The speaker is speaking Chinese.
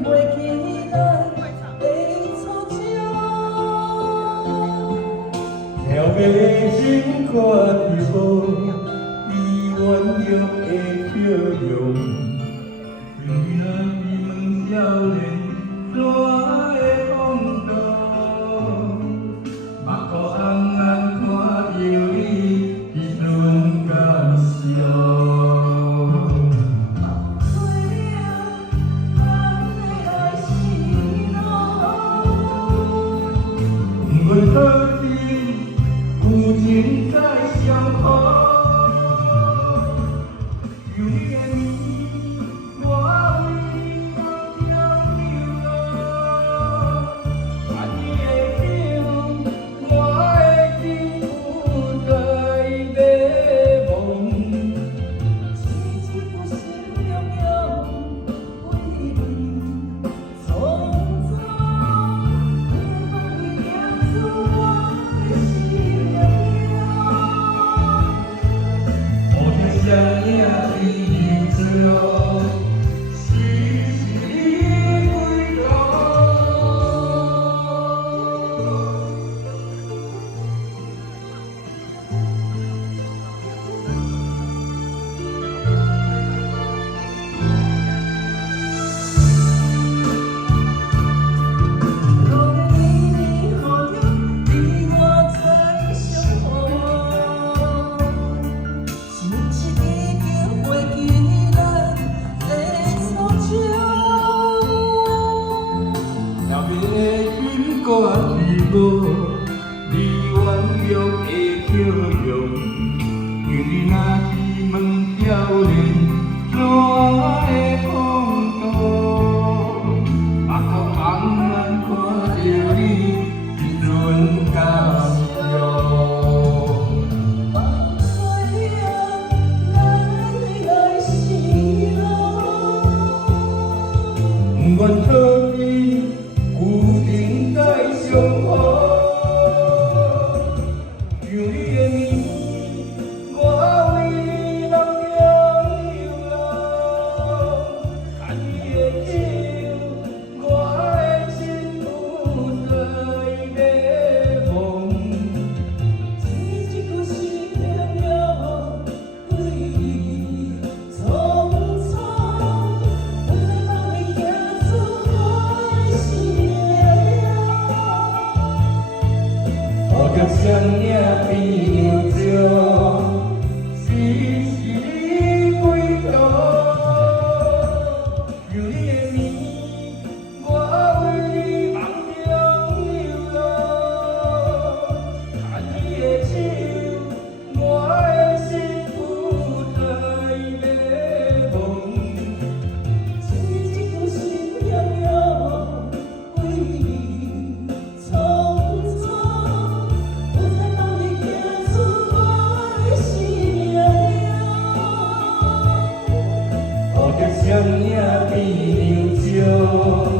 袂记咱的初情。了白心肝的无，你原谅的笑容。为了你们少年山的风度，目眶红红看着你，迄阵感伤。 阮好比有情在相逢，有你的面，我为梦中流浪。牵你的手，我的心不再迷惘。一支不心永远为你匆匆，不能放你行出我的心了。我的想念比你多，时时归途。路的年年好友，你我再相逢。是不是已经袂记咱的初情？了白的心肝是无，你原谅的笑容。因你若是问少年山的风度，目眶红红看着你，迄阵感伤。 放开了咱的爱是路。阮好比旧情在相逢，像你的面，我为梦中流浪。牵你的手，我的心不再迷惘。一支故事了了，为你匆匆，不再放你行出我的心了。我着想念比牛少，时时归途。有你的面，我为梦中流浪。牵你的手，我的心不再迷惘。一支故事了了，为你匆匆，不再放你行出我的心了。我着想念比牛少。